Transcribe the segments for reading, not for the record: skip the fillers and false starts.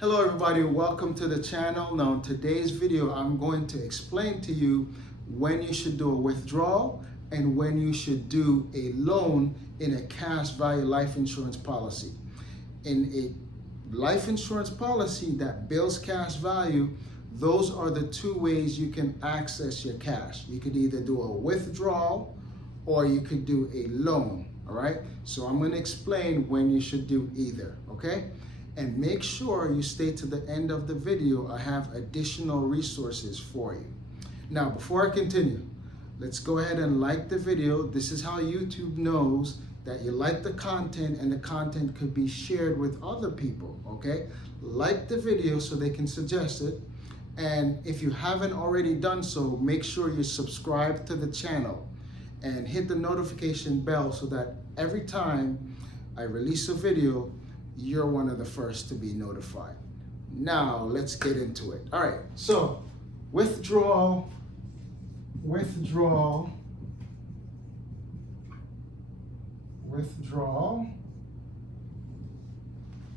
Hello everybody, welcome to the channel. Now in today's video, I'm going to explain to you when you should do a withdrawal and when you should do a loan in a cash value life insurance policy. In a life insurance policy that builds cash value, those are the two ways you can access your cash. You could either do a withdrawal or you could do a loan, all right? So I'm going to explain when you should do either, okay? And make sure you stay to the end of the video. I have additional resources for you. Now, before I continue, let's go ahead and like the video. This is how YouTube knows that you like the content and the content could be shared with other people, okay? Like the video so they can suggest it. And if you haven't already done so, make sure you subscribe to the channel and hit the notification bell so that every time I release a video, you're one of the first to be notified. Now, let's get into it. All right, so withdrawal,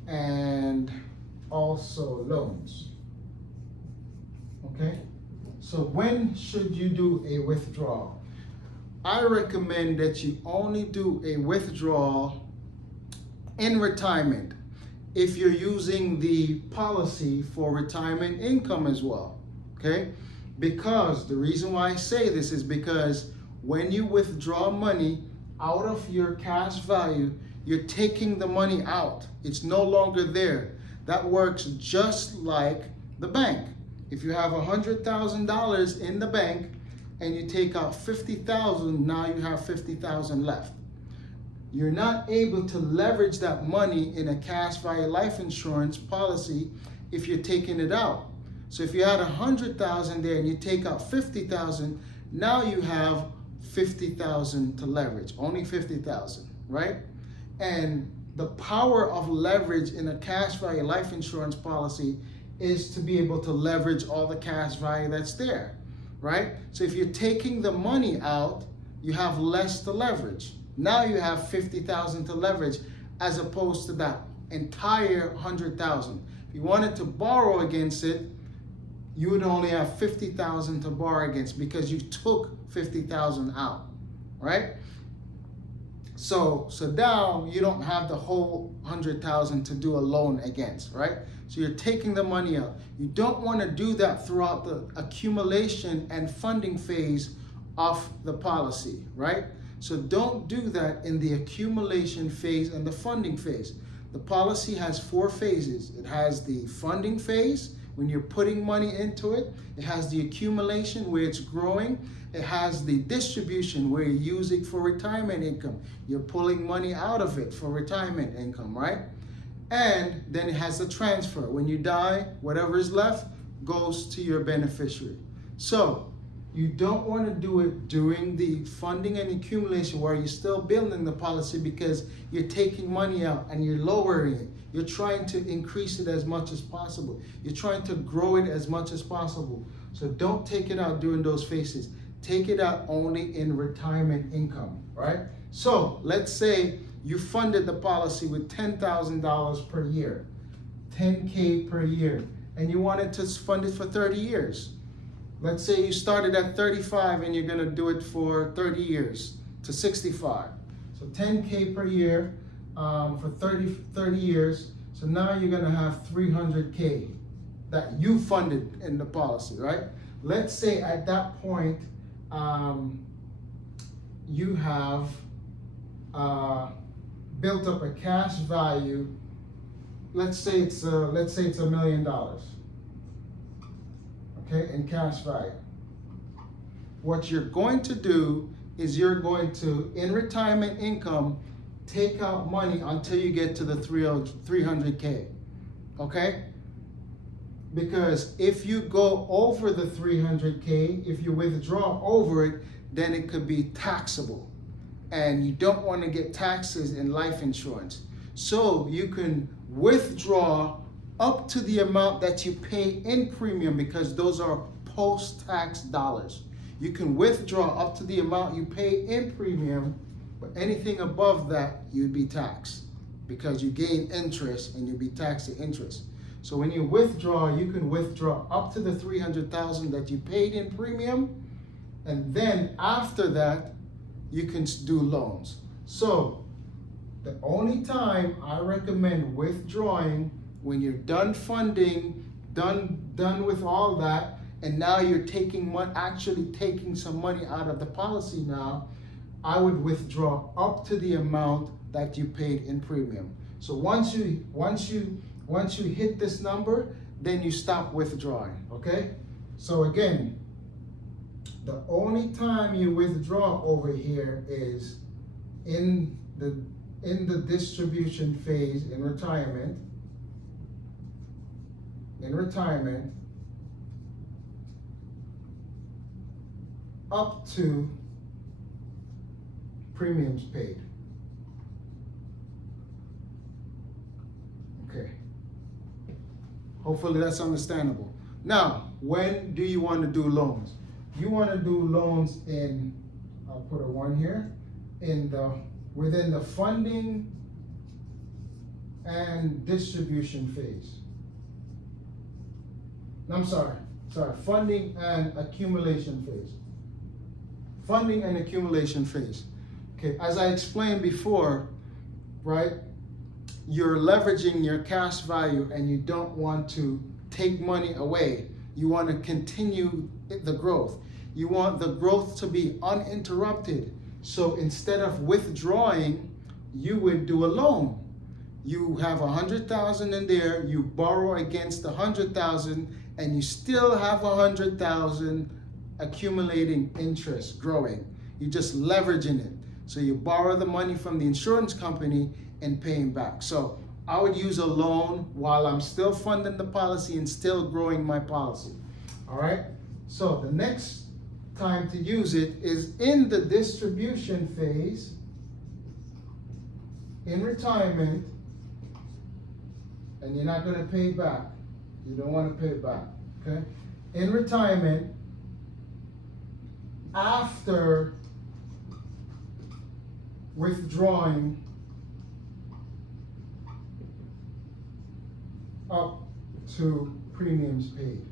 and also loans. Okay, so when should you do a withdrawal? I recommend that you only do a withdrawal in retirement if you're using the policy for retirement income as well, okay? Because the reason why I say this is because when you withdraw money out of your cash value, you're taking the money out. It's no longer there. That works just like the bank. If you have $100,000 in the bank and you take out $50,000, now you have $50,000 left. You're not able to leverage that money in a cash value life insurance policy if you're taking it out. So if you had $100,000 there and you take out $50,000, now you have $50,000 to leverage, only $50,000, right? And the power of leverage in a cash value life insurance policy is to be able to leverage all the cash value that's there, right? So if you're taking the money out, you have less to leverage. Now you have $50,000 to leverage as opposed to that entire $100,000. If you wanted to borrow against it, you would only have $50,000 to borrow against because you took $50,000 out, right? So now you don't have the whole $100,000 to do a loan against, right? So you're taking the money out. You don't want to do that throughout the accumulation and funding phase of the policy, right? So don't do that in the accumulation phase and the funding phase. The policy has 4 phases. It has the funding phase, when you're putting money into it. It has the accumulation, where it's growing. It has the distribution, where you're using for retirement income. You're pulling money out of it for retirement income, right? And then it has the transfer. When you die, whatever is left goes to your beneficiary. So you don't want to do it during the funding and accumulation where you're still building the policy because you're taking money out and you're lowering it. You're trying to increase it as much as possible. You're trying to grow it as much as possible. So don't take it out during those phases. Take it out only in retirement income, right? So let's say you funded the policy with $10,000 per year, 10K per year, and you wanted to fund it for 30 years. Let's say you started at 35 and you're gonna do it for 30 years to 65. So 10K per year for 30 years. So now you're gonna have 300K that you funded in the policy, right? Let's say at that point, you have built up a cash value. Let's say it's $1 million. Okay, in cash value. What you're going to do is you're going to, in retirement income, take out money until you get to the 300K, okay? Because if you go over the 300K, if you withdraw over it, then it could be taxable. And you don't want to get taxes in life insurance. So you can withdraw up to the amount that you pay in premium because those are post-tax dollars. You can withdraw up to the amount you pay in premium, but anything above that, you'd be taxed because you gain interest and you'd be taxed the interest. So when you withdraw, you can withdraw up to the $300,000 that you paid in premium, and then after that, you can do loans. So the only time I recommend withdrawing when you're done funding, done with all that, and now you're actually taking some money out of the policy now, I would withdraw up to the amount that you paid in premium. So once you hit this number, then you stop withdrawing, okay? So again, the only time you withdraw over here is in the distribution phase in retirement. Up to premiums paid. Okay. Hopefully that's understandable. Now, when do you want to do loans? You want to do loans in, I'll put a 1 here, within the funding and distribution phase. I'm sorry, funding and accumulation phase. Funding and accumulation phase. Okay, as I explained before, right, you're leveraging your cash value and you don't want to take money away. You want to continue the growth. You want the growth to be uninterrupted. So instead of withdrawing, you would do a loan. You have 100,000 in there, you borrow against the 100,000, and you still have 100,000 accumulating interest, growing. You're just leveraging it. So you borrow the money from the insurance company and paying back. So I would use a loan while I'm still funding the policy and still growing my policy. All right. So the next time to use it is in the distribution phase, in retirement, and you're not going to pay back. You don't want to pay back. Okay. In retirement, after withdrawing up to premiums paid.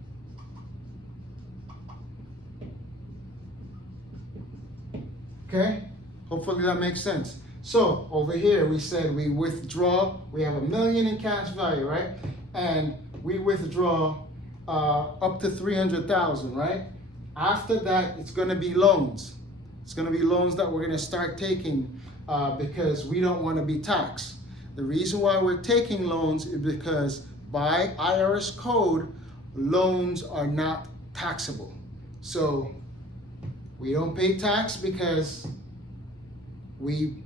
Okay? Hopefully that makes sense. So over here we said we withdraw, we have $1 million in cash value, right? And we withdraw up to 300,000, right? After that, it's going to be loans. It's going to be loans that we're going to start taking because we don't want to be taxed. The reason why we're taking loans is because by IRS code, loans are not taxable. So we don't pay tax because we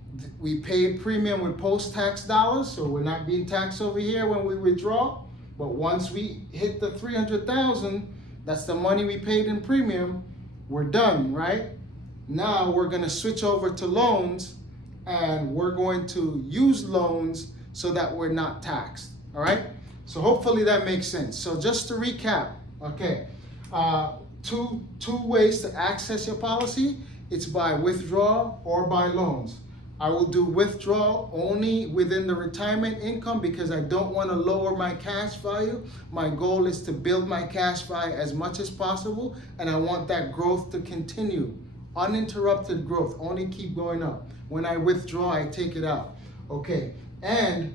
pay premium with post-tax dollars, so we're not being taxed over here when we withdraw. But once we hit the 300,000, that's the money we paid in premium, we're done, right? Now we're gonna switch over to loans, and we're going to use loans so that we're not taxed, all right? So hopefully that makes sense. So just to recap, okay, two ways to access your policy. It's by withdrawal or by loans. I will do withdrawal only within the retirement income because I don't want to lower my cash value. My goal is to build my cash value as much as possible, and I want that growth to continue. Uninterrupted growth, only keep going up. When I withdraw, I take it out. Okay, and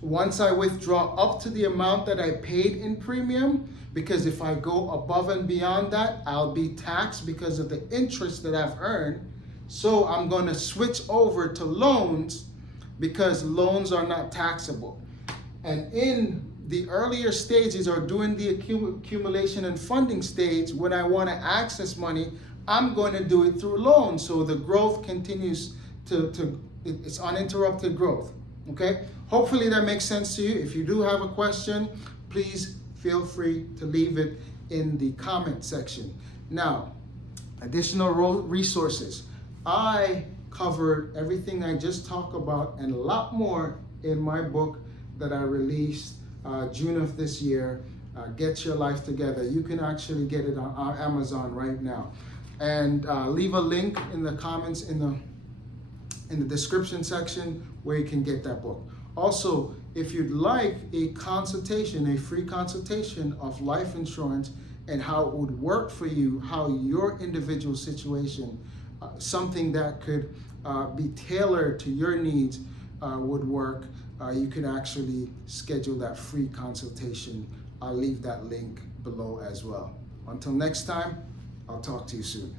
once I withdraw up to the amount that I paid in premium, because if I go above and beyond that, I'll be taxed because of the interest that I've earned. So I'm going to switch over to loans because loans are not taxable. And in the earlier stages or during the accumulation and funding stage, when I want to access money, I'm going to do it through loans. So the growth continues it's uninterrupted growth. Okay? Hopefully that makes sense to you. If you do have a question, please feel free to leave it in the comment section. Now, additional resources. I covered everything I just talked about and a lot more in my book that I released June of this year, Get Your Life Together. You can actually get it on Amazon right now. And leave a link in the comments in the description section where you can get that book. Also, If you'd like a consultation, a free consultation of life insurance and how it would work for you, how your individual situation, something that could be tailored to your needs would work, you can actually schedule that free consultation. I'll leave that link below as well. Until next time, I'll talk to you soon.